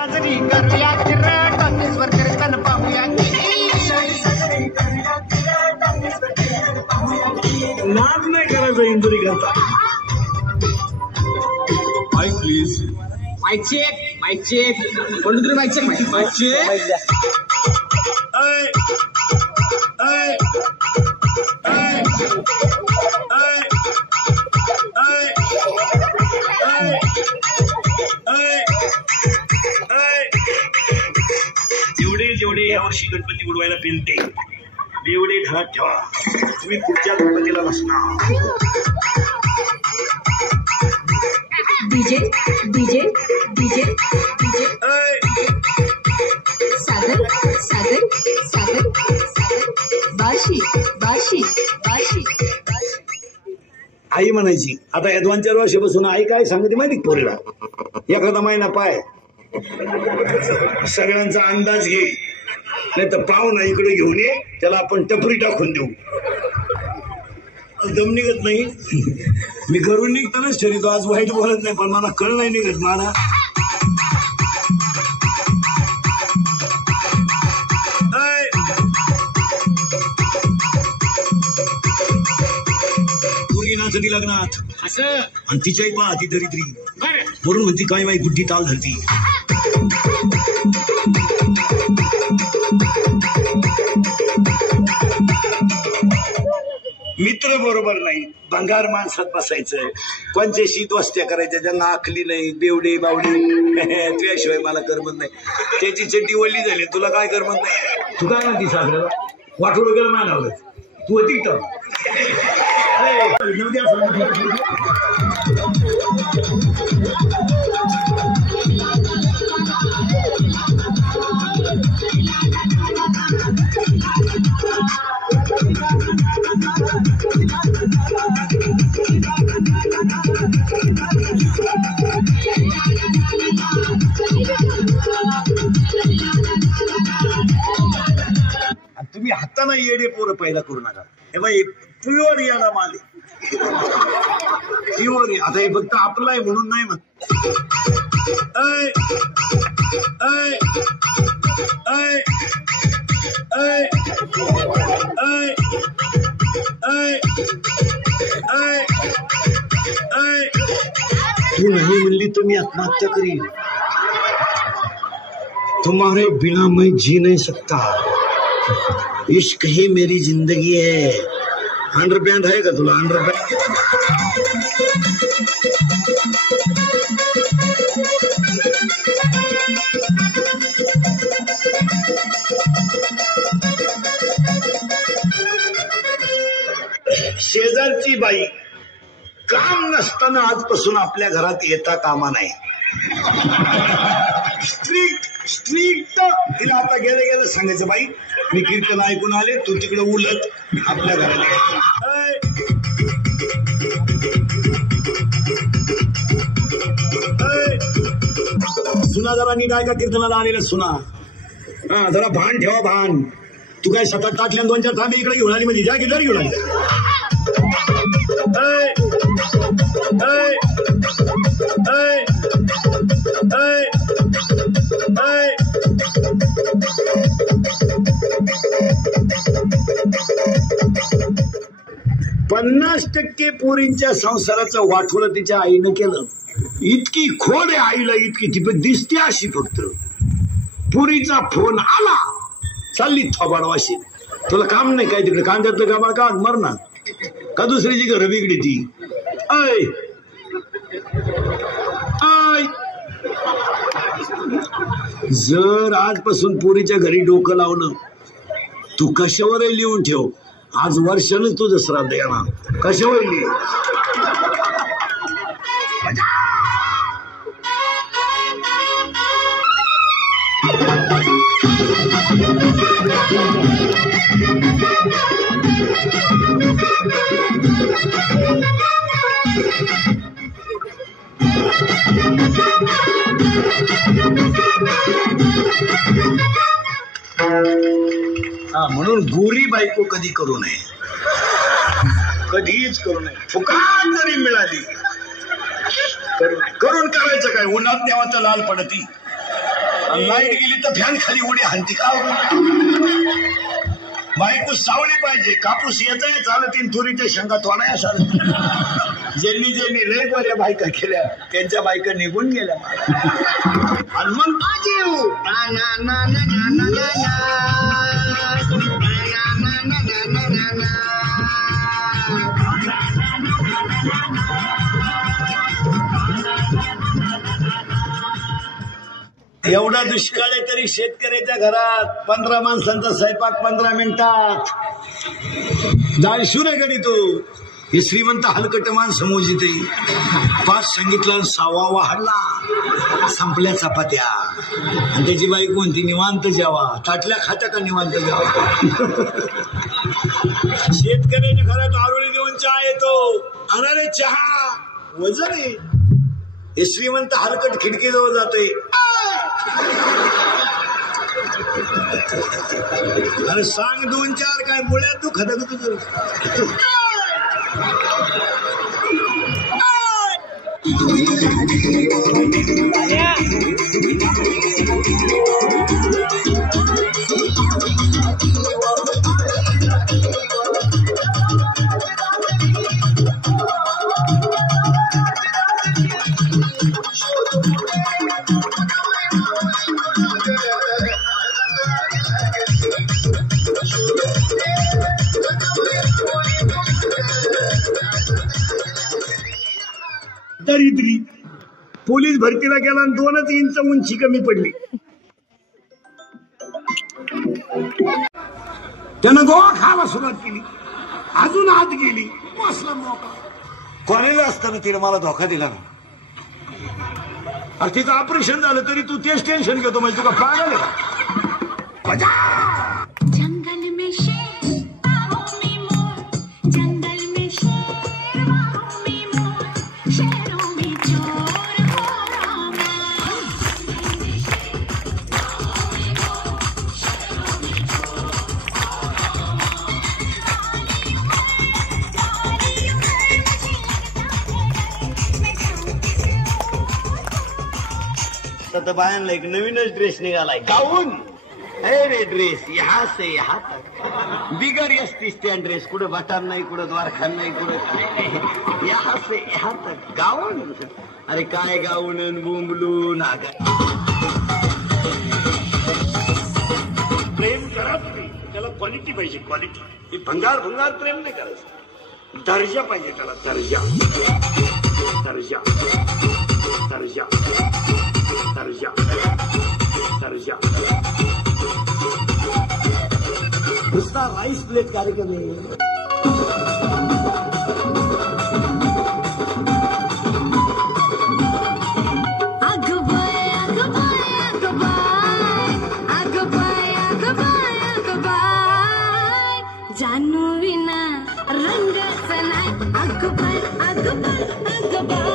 साजरी करूया टॉकीजवर कीर्तन पाहूया नाद नाही करायचं इंजुरी करता. Mic please. माईक चेक कोणतं तरी माईक चेक जेवढे यावर्षी गणपती उडवायला पेलते एवढे घरात ठेवा. तुम्ही पुढच्या गणपतीला नसणार. DJ DJ DJ DJ Sagar Sagar Sagar Sagar बाशी बाशी बाशी. आई म्हणायची. आता या 2-4 वर्षापासून आई काय सांगते माहिती पोरीला. एखादा महिना पाय सगळ्यांचा अंदाज घे, नाही तर पाहुणा इकडे घेऊन ये, त्याला आपण टपरी टाकून देऊ. दम निघत नाही. मी घरून निघतानाच ठरवतो आज वाईट बोलत नाही, पण मला कळ नाही निघत मला. पोरगी नाचती लग्नात असं आणि तिच्याही पहा ती दरिद्री म्हणून म्हणती काय बाई गुड्डी ताल धरती. मित्र बरोबर नाही, भंगार माणसात बसायचं, कोणच्याशी दोस्त्या करायच्या ज्यांना आखली नाही, बेवडे बावडे. तुझ्याशिवाय मला करमत नाही. त्याची चड्डी वल्ली झाली, तुला काय करमत नाही. तू काय म्हणती सागऱ्याला वाटोळ गेलं मानावलं तू होती तर. तुम्ही हाताना येडे पोरं पैदा करू नका. हे बाई प्युअर याला माल प्युअर. आता हे फक्त आपलं आहे म्हणून नाही म्हणत. तू नाही म्हणली तर मी आत्महत्या करीन. तुम्हारे बिना मैं जी नहीं सकता. इश्क ही मेरी जिंदगी है. अंडरपैंट आहे का तुला? अंडरपैंट शेजारची बाई काम नसताना आजपासून आपल्या घरात येता कामा नाही. स्ट्रीट तिला आता गेलं सांगायचं बाई मी कीर्तन ऐकून आले, तू तिकडे उलट आपल्या घरात. सुना जरा नीट ऐका कीर्तनाला आलेलं सुना. हा जरा भान ठेवा भान. तू काय 7-8 2-4 थांबे इकडे घेऊन आली म्हणजे जा की जरी घेऊन आली. पन्नास 50% पोरींच्या संसाराचं वाठोळं तिच्या आईनं केलं. इतकी खोड आहे आईला, इतकी ती पण दिसते अशी. फक्त पुरीचा फोन आला चालली थोबाडवाशी. तुला काम नाही काय तिकडे? कांद्यातलं गाबा का मरणार का? दुसरीची घरं बिगडी ती. ऐ जर आजपासून पुरीच्या घरी डोकं लावलं, तू कशावरही लिहून ठेव, आज वर्षानच तुझं श्राद्ध येणार. कशावर लिहि. म्हणून गोरी बायको कधी करू नये, कधीच करू नये. फुकाट जरी मिळाली करून करायचं काय? उन्हात देवाचं लाल पडती. लाईट गेली तर फॅन खाली उडी हाणती का बायको सावली पाहिजे कापूस येतंय चालतीन तुरीच्या शेंगा तोडाया चालत ज्यांनी ज्यांनी लय बऱ्या बायका केल्या त्यांच्या बायका निघून गेल्या आणि मग आजीव ना ना ना ना ना ना एवढा दुष्काळ आहे तरी शेतकऱ्याच्या घरात 15 माणसांचा स्वयंपाक 15 मिनिटात जाळ सुरेगडी तो हे श्रीमंत हलकट माणसं मोजित 5 सांगितलं 6वा वाढला संपल्या चपात्या आणि त्याची बाई कोणती निवांत जेवा ताटल्या खात्या का निवांत जेवा शेतकऱ्याच्या घरात आरोळी देऊन चहा येतो अरे चहा वजन आहे हे श्रीमंत हलकट खिडकीजवळ जातोय अरे सांग 2-4 काय मुळ्यात तू खदक तुझं दरिद्री पोलीस भरतीला गेला आणि 2 इंच उंची कमी पडली त्यानं गोवा खायला सुरुवात केली अजून आत गेली बसला मोका कॉलेजला असताना तिने मला धोका दिला ना अरे तिचं ऑपरेशन झालं तरी तू तेच टेन्शन घेतो म्हणजे तुका पागल जंगल में शेर बाहों में मोर जंगल में शेर बाहों में मोर शेरों में चोर हो रामा तर बायांना एक नवीनच ड्रेस निघालाय गाऊन अरे ड्रेस यहाँ से यहाँ तक बिगर एसटी स्टँड ड्रेस कुठे बटान नाही कुठे द्वारखान नाही कुठे यहाँ से यहाँ तक गाऊन अरे काय गाऊन बुंबलू नागा प्रेम करत नाही त्याला क्वालिटी पाहिजे क्वालिटी हे भंगार भंगार प्रेम नाही करायचं दर्जा पाहिजे त्याला दर्जा दर्जा दर्जा दर्जा दर्जा नुसता राईस प्लेट कार्यक्रम आहे जानू विना रंग सनाय अगबाय अगबाय अगबाय